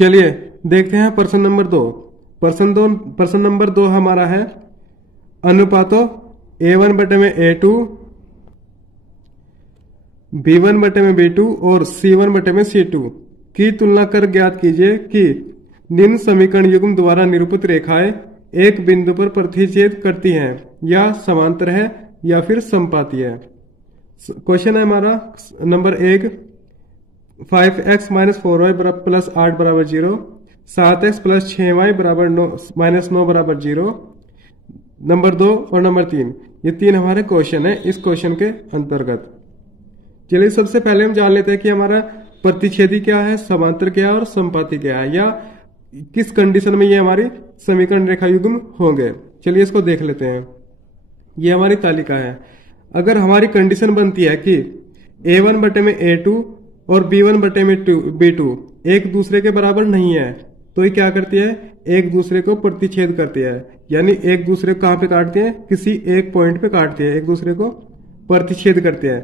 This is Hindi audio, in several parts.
चलिए देखते हैं प्रश्न नंबर 2। प्रश्न नंबर 2 हमारा है अनुपातों A1 बटे में A2, B1 बटे में B2 और C1 बटे में C2 की तुलना कर ज्ञात कीजिए कि निम्न समीकरण युग्म द्वारा निरूपित रेखाएं एक बिंदु पर प्रतिच्छेद करती हैं या समांतर है या फिर समपाती है। क्वेश्चन है हमारा number 1, 5x minus 4y plus 8 बराबर 0, 7x प्लस 6y बराबर माइनस 9 बराबर 0। नंबर 2 और नंबर 3, ये 3 हमारे क्वेश्चन है इस क्वेश्चन के अंतर्गत। चलिए सबसे पहले हम जान लेते हैं कि हमारा प्रतिच्छेदी क्या है, समांतर क्या है और समपाती क्या है, या किस कंडीशन में ये हमारी समीकरण रेखा युग्म होंगे। चलिए इसको देख लेते हैं। ये हमारी तालिका है। अगर हमारी कंडीशन बनती है कि A1 बटे में A2 और B1 बटे में B2 एक दूसरे के बराबर नहीं है, तो ये क्या करती है, एक दूसरे को प्रतिच्छेद करती है। यानी एक दूसरे को कहाँ पे काटते हैं, किसी एक पॉइंट पे काटते हैं, एक दूसरे को प्रतिच्छेद करते हैं।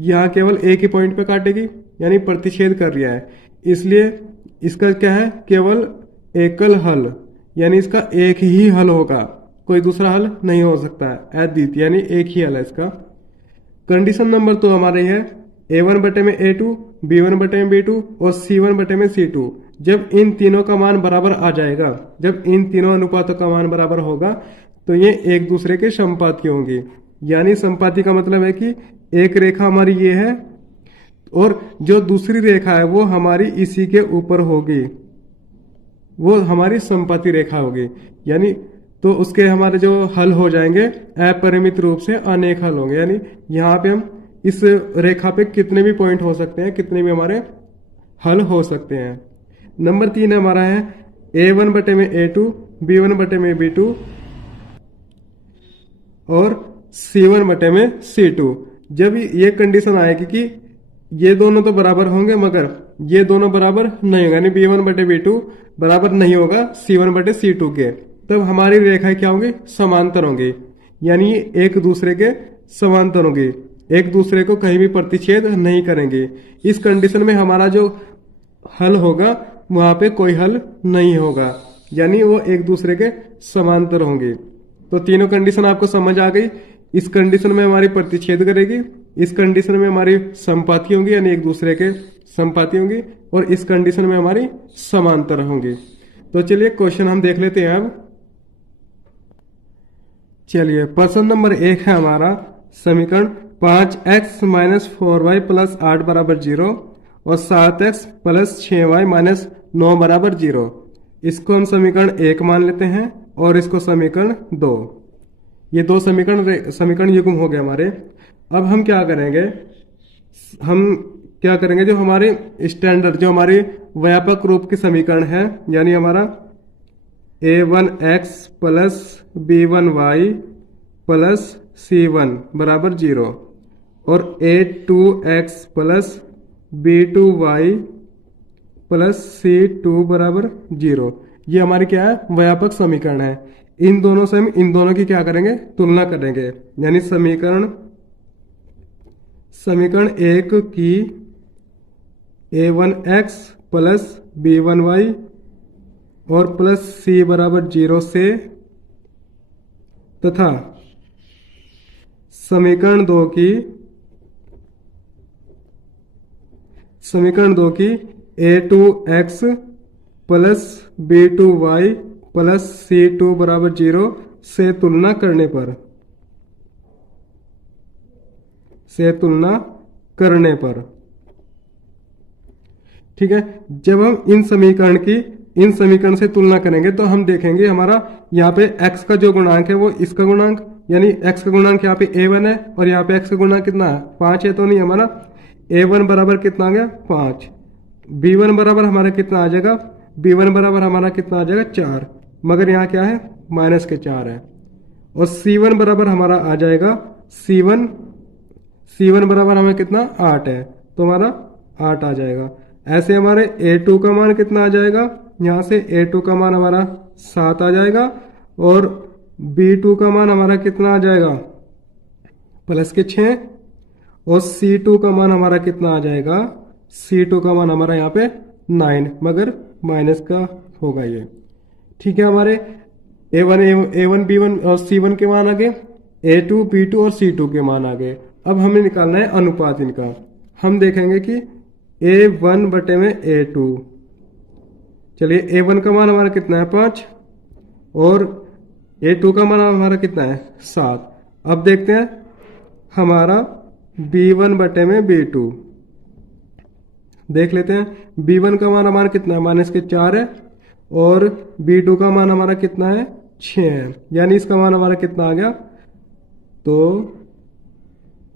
यहाँ केवल एक ही पॉइंट पे काटेगी, यानी प्रतिच्छेद कर रहा है, इसलिए इसका क्या है, केवल एकल हल, यानी इसका एक ही हल होगा, कोई दूसरा हल नहीं हो सकता है। अद्वितीय यानी एक ही हल है इसका। कंडीशन नंबर 2 हमारी है A1 बटे में A2, B1 बटे में B2 और C1 बटे में C2। जब इन तीनों का मान बराबर आ जाएगा, जब इन तीनों अनुपातों का मान बराबर होगा, तो ये एक दूसरे के समपाती होंगी। यानी समपाती का मतलब है कि एक रेखा हमारी ये है और जो दूसरी रेखा है वो हमारी इसी के ऊपर होगी, वो हमारी समपाती रेखा होगी। यानी तो उसके हमारे जो हल हो जाएंगे अपरिमित रूप से अनेक हल होंगे। यानी यहाँ पे हम इस रेखा पे कितने भी पॉइंट हो सकते हैं, कितने भी हमारे हल हो सकते हैं। नंबर 3 हमारा है A1 बटे में A2, B1 बटे में B2 और C1 बटे में C2। जब ये कंडीशन आएगी कि ये दोनों तो बराबर होंगे मगर ये दोनों बराबर नहीं होगा, यानी B1 बटे B2 बराबर नहीं होगा C1 बटे C2 के, तब हमारी रेखाएं क्या होंगी, समांतर होंगी। यानी एक दूसरे के समांतर होंगी, एक दूसरे को कहीं भी प्रतिच्छेद नहीं करेंगे। इस कंडीशन में हमारा जो हल होगा वहां पे कोई हल नहीं होगा, यानी वो एक दूसरे के समांतर होंगे। तो तीनों कंडीशन आपको समझ आ गई। इस कंडीशन में हमारी प्रतिच्छेद करेगी, इस कंडीशन में हमारी समपाती होंगी, यानी एक दूसरे के समपाती होंगी, और इस कंडीशन में हमारी समांतर होंगी। तो चलिए क्वेश्चन हम देख लेते हैं अब। चलिए प्रश्न नंबर 1 है हमारा समीकरण 5x माइनस 4y प्लस 8 बराबर 0 और 7x प्लस 6y माइनस 9 बराबर 0। इसको हम समीकरण 1 मान लेते हैं और इसको समीकरण 2। ये दो समीकरण युग्म हो गए हमारे। अब हम क्या करेंगे, जो हमारे स्टैंडर्ड, जो हमारे व्यापक रूप के समीकरण है, यानी हमारा A1x plus B1y plus C1 बराबर 0 और A2x plus B2y plus C2 बराबर 0, ये हमारी क्या है, व्यापक समीकरण है। इन दोनों से हम इन दोनों की क्या करेंगे, तुलना करेंगे। यानी समीकरण 1 की A1x प्लस B1y और प्लस C बराबर 0 से, तथा समीकरण 2 की A2x plus B2y plus C2 बराबर 0 से तुलना करने पर ठीक है। जब हम इन समीकरण से तुलना करेंगे तो हम देखेंगे हमारा यहाँ पे x का जो गुणांक है वो इसका गुणांक, यानी x का गुणांक यहाँ पे A1 है और यहाँ पे x का गुणांक कितना है, 5 है। तो नहीं, हमारा A1 बराबर कितना आ गया, 5। B1 बराबर हमारा कितना आ जाएगा, B1 बराबर हमारा कितना आ जाएगा, 4, मगर यहाँ क्या है, माइनस के 4 है। और C1 बराबर हमारा आ जाएगा, C1 बराबर हमें कितना, 8 है, तो हमारा 8 आ जाएगा। ऐसे हमारे A2 का मान कितना आ जाएगा, यहाँ से A2 का मान हमारा 7 आ जाएगा और B2 का मान हमारा कितना आ जाएगा, प्लस के 6, और C2 का मान हमारा कितना आ जाएगा, C2 का मान हमारा यहाँ पे 9, मगर माइनस का होगा ये। ठीक है, हमारे A1 B1 और C1 के मान आ गए, A2 B2 और C2 के मान आ गए। अब हमें निकालना है अनुपात इनका। हम देखेंगे कि A1 बटे में A2, चलिए A1 का मान हमारा कितना है 5 और A2 का मान हमारा कितना है 7। अब देखते हैं हमारा B1 बटे में B2, देख लेते हैं। B1 का मान हमारा कितना है माइनस के 4 है और B2 का मान हमारा कितना है 6 है, यानी इसका मान हमारा कितना आ गया, तो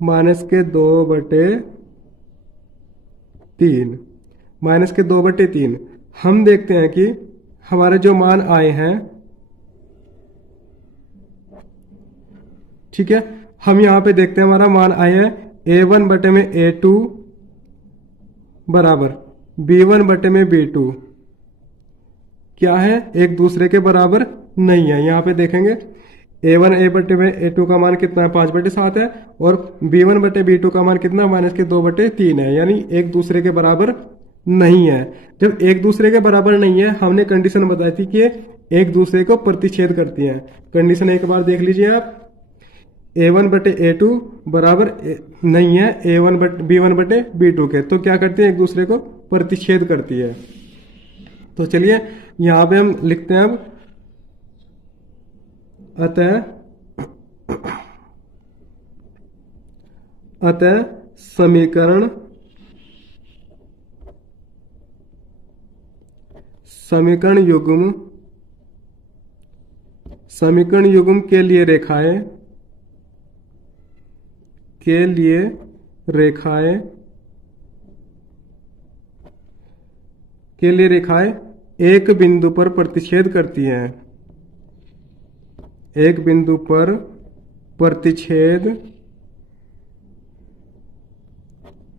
माइनस के 2/3, माइनस के 2/3। हम देखते हैं कि हमारे जो मान आए हैं, ठीक है, हम यहां पे देखते हैं हमारा मान आया है A1 बटे में A2 बराबर B1 बटे में B2, क्या है एक दूसरे के बराबर नहीं है। यहां पे देखेंगे A1 A बटे में A2 का मान कितना है 5/7 है और B1 बटे B2 का मान कितना माइनस के 2/3 है, यानी एक दूसरे के बराबर नहीं है। जब एक दूसरे के बराबर नहीं है, हमने कंडीशन बताई थी कि एक दूसरे को प्रतिच्छेद करती हैं। कंडीशन एक बार देख लीजिए आप, A1 बटे A2 बराबर नहीं है B1 बटे B2 के, तो क्या करती है एक दूसरे को प्रतिच्छेद करती है। तो चलिए यहां पे हम लिखते हैं अब, अतः समीकरण युग्म के लिए रेखाएं एक बिंदु पर प्रतिच्छेद करती हैं, एक बिंदु पर प्रतिच्छेद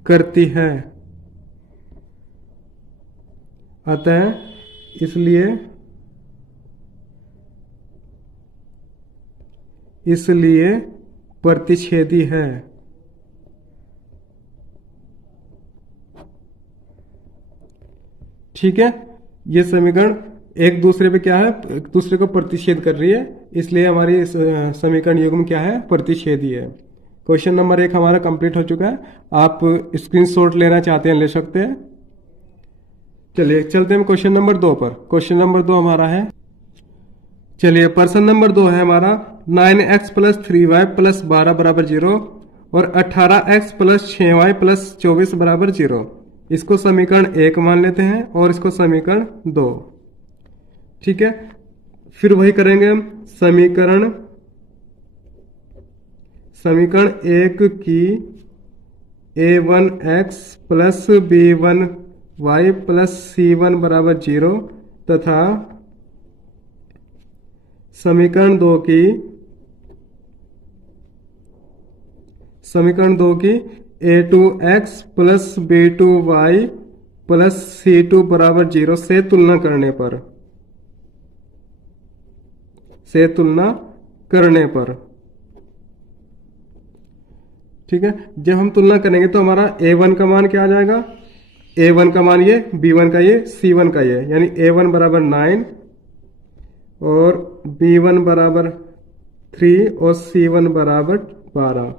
करती है। अतः इसलिए प्रतिच्छेदी है। ठीक है, ये समीकरण एक दूसरे पे क्या है, एक दूसरे को प्रतिच्छेद कर रही है, इसलिए हमारी समीकरण युग्म क्या है, प्रतिच्छेदी है। क्वेश्चन नंबर 1 हमारा कंप्लीट हो चुका है। आप स्क्रीनशॉट लेना चाहते हैं ले सकते हैं। चलिए चलते हैं क्वेश्चन नंबर 2 पर। क्वेश्चन नंबर 2 हमारा है, चलिए प्रश्न नंबर 2 है हमारा 9x + 3y + 12 = 0 और 18x + 6y + 24 = 0। इसको समीकरण 1 मान लेते हैं और इसको समीकरण 2। ठीक है, फिर वही करेंगे हम। समीकरण 1 की A1x + B1y + C1 = 0 तथा समीकरण 2 की A2x + B2y + C2 = 0 से तुलना करने पर। ठीक है, जब हम तुलना करेंगे तो हमारा A1 का मान क्या आ जाएगा, A1 का मान ये, B1 का ये, C1 का ये, यानी A1 = 9 और B1 = 3 और C1 = 12।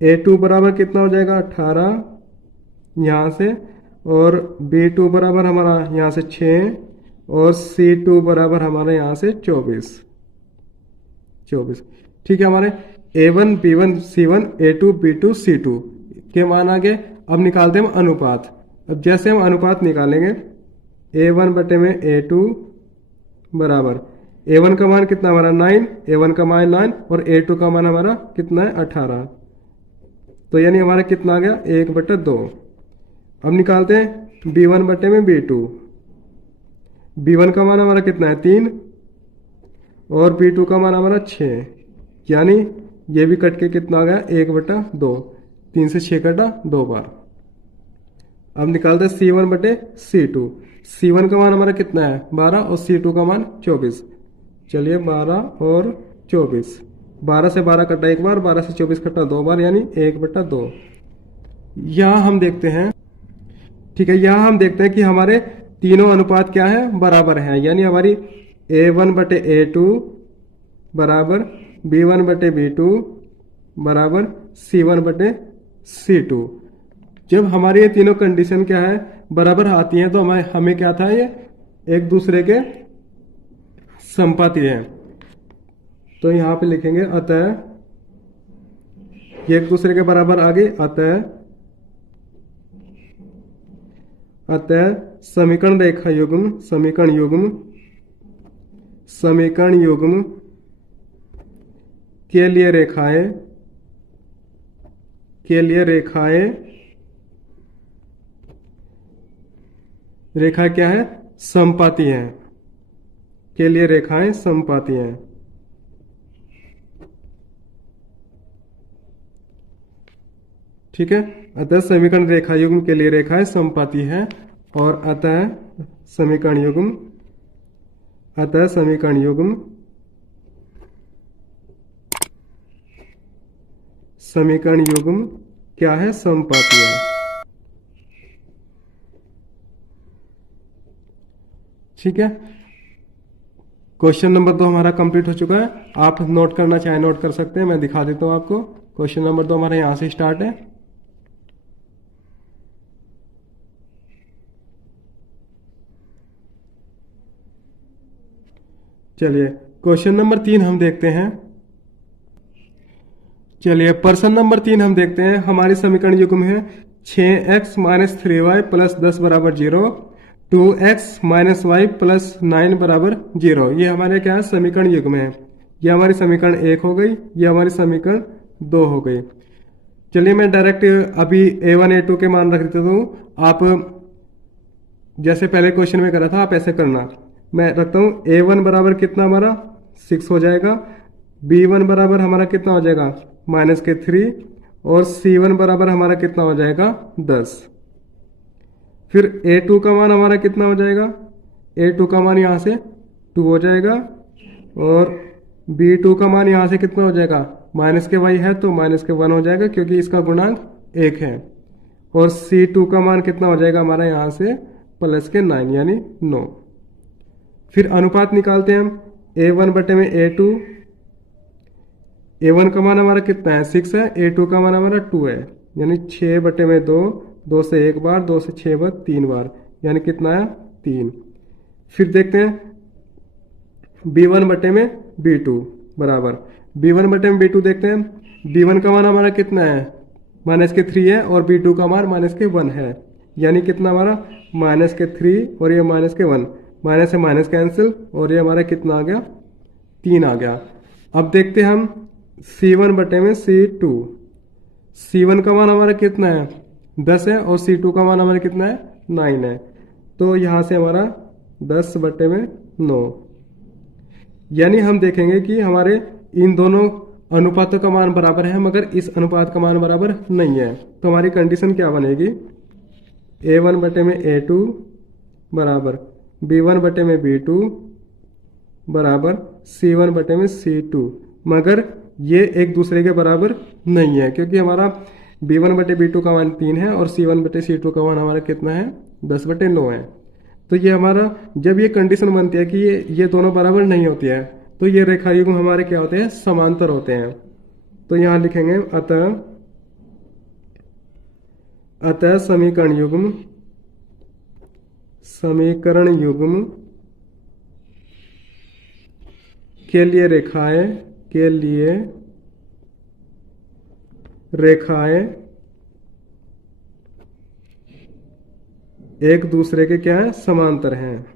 A2 बराबर कितना हो जाएगा 18 यहाँ से, और B2 बराबर हमारा यहाँ से 6 और C2 बराबर हमारा यहाँ से 24। ठीक है, हमारे A1 B1 C1 A2 B2 C2 के मान आ गए। अब निकालते हैं हम अनुपात। अब जैसे हम अनुपात निकालेंगे, A1 बटे में A2 बराबर A1 का मान कितना हमारा 9, A1 का मान 9 और A2 का मान हमारा कितना है 18, तो यानी हमारा कितना आ गया 1/2। अब निकालते हैं B1 बटे में B2। B1 का मान हमारा कितना है 3 और B2 का मान हमारा 6, यानी ये भी कट के कितना आ गया 1/2, 3 से 6 कटा 2 बार। अब निकालते हैं C1 बटे C2। C1 का मान हमारा कितना है 12 और C2 का मान 24। चलिए 12 और 24, 12 से 12 कटा एक बार, 12 से 24 कटा 2 बार, यानी 1/2। यहाँ हम देखते हैं, ठीक है, यहाँ हम देखते हैं कि हमारे तीनों अनुपात क्या है, बराबर है, यानी हमारी A1/A2 बराबर B1/B2 बराबर C1/C2। जब हमारी ये तीनों कंडीशन क्या है, बराबर आती हैं, तो हमें क्या था, ये एक दूसरे के समपाती है। तो यहां पे लिखेंगे अतः ये एक दूसरे के बराबर आ गई, अतः समीकरण रेखा युग्म समीकरण युग्म के लिए रेखा क्या है, समपाती है, के लिए रेखाएं समपाती हैं। ठीक है, अतः समीकरण रेखा युग्म के लिए रेखाएं समपाती है, और अतः समीकरण युग्म क्या है, समपाती है। ठीक है, क्वेश्चन नंबर 2 हमारा कंप्लीट हो चुका है। आप नोट करना चाहे नोट कर सकते हैं, मैं दिखा देता हूं आपको। क्वेश्चन नंबर 2 हमारा यहां से स्टार्ट है। चलिए क्वेश्चन नंबर 3 हम देखते हैं। चलिए प्रश्न नंबर 3 हम देखते हैं। हमारी समीकरण युग्म है 6x - 3y + 10 = 0, 2x - y + 9 = 0। ये हमारे क्या है, समीकरण युग्म है। ये हमारी समीकरण 1 हो गई, ये हमारी समीकरण 2 हो गई। चलिए मैं डायरेक्ट अभी A1 A2 के मान रख देता हूँ। आप जैसे पहले क्वेश्चन में करा था, आप ऐसे करना। मैं रखता हूँ A1 बराबर कितना, हमारा 6 हो जाएगा। B1 बराबर हमारा कितना हो जाएगा, -3, और C1 बराबर हमारा कितना हो जाएगा, 10। फिर A2 का मान हमारा कितना हो जाएगा, A2 का मान यहाँ से 2 हो जाएगा, और B2 का मान यहाँ से कितना हो जाएगा, -y है तो -1 हो जाएगा, क्योंकि इसका गुणांक 1 है। और C2 का मान कितना हो जाएगा हमारा यहाँ से +9 यानी 9। फिर अनुपात निकालते हैं हम, A1/A2। A1 का मान हमारा कितना है, 6 है, A2 का मान हमारा 2 है, यानी 6/2, 2 से 1 बार, 2 से 6 बार, 3 बार, यानी कितना है, 3। फिर देखते हैं B1/B2 बराबर, B1/B2 देखते हैं। B1 का मान हमारा कितना है, -3 है, और B2 का मान -1 है, यानी कितना हमारा, -3 और ये -1, माइनस से माइनस कैंसिल, और ये हमारा कितना आ गया, 3 आ गया। अब देखते हैं हम C1/C2। C1 का मान हमारा कितना है, 10 है, और C2 का मान हमारा कितना है, 9 है। तो यहां से हमारा 10/9, यानी हम देखेंगे कि हमारे इन दोनों अनुपातों का मान बराबर है, मगर इस अनुपात का मान बराबर नहीं है। तो हमारी कंडीशन क्या बनेगी, A1/A2 बराबर B1/B2 बराबर C1/C2, मगर ये एक दूसरे के बराबर नहीं है, क्योंकि हमारा B1/B2 का मान 3 है, और C1/C2 का मान हमारा कितना है, 10/9 है। तो ये हमारा, जब ये कंडीशन बनती है कि ये दोनों बराबर नहीं होती है, तो ये रेखा युग्म हमारे क्या होते हैं, समांतर होते हैं। तो यहां लिखेंगे अतः समीकरण युग्म के लिए रेखाएं एक दूसरे के क्या है, समांतर हैं,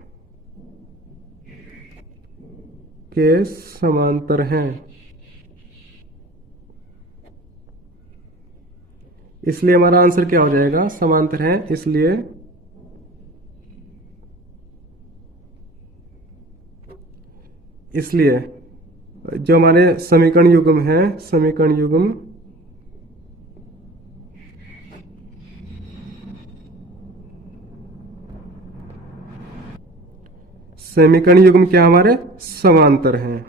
इसलिए हमारा आंसर क्या हो जाएगा, समांतर है। इसलिए जो हमारे समीकरण युग्म है, समीकरण युग्म क्या हमारे समांतर हैं।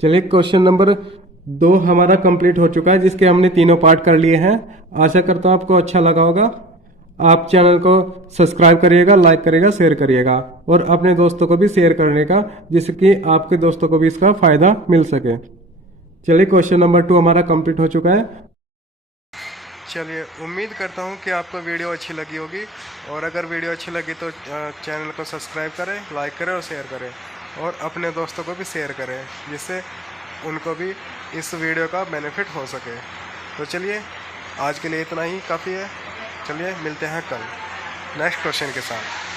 चलिए क्वेश्चन नंबर 2 हमारा कंप्लीट हो चुका है, जिसके हमने तीनों पार्ट कर लिए हैं। आशा करता हूँ आपको अच्छा लगा होगा। आप चैनल को सब्सक्राइब करिएगा, लाइक करिएगा, शेयर करिएगा और अपने दोस्तों को भी शेयर करने का, जिससे कि आपके दोस्तों को भी इसका फायदा मिल सके। चलिए, क्वेश्चन नंबर 2 हमारा कंप्लीट हो चुका है। चलिए, उम्मीद करता हूँ कि आपको वीडियो अच्छी लगी होगी, और अगर वीडियो अच्छी लगी तो चैनल को सब्सक्राइब करें, लाइक करें और शेयर करें, और अपने दोस्तों को भी शेयर करें, जिससे उनको भी इस वीडियो का बेनिफिट हो सके। तो चलिए, आज के लिए इतना ही काफ़ी है। चलिए, मिलते हैं कल नेक्स्ट क्वेश्चन के साथ।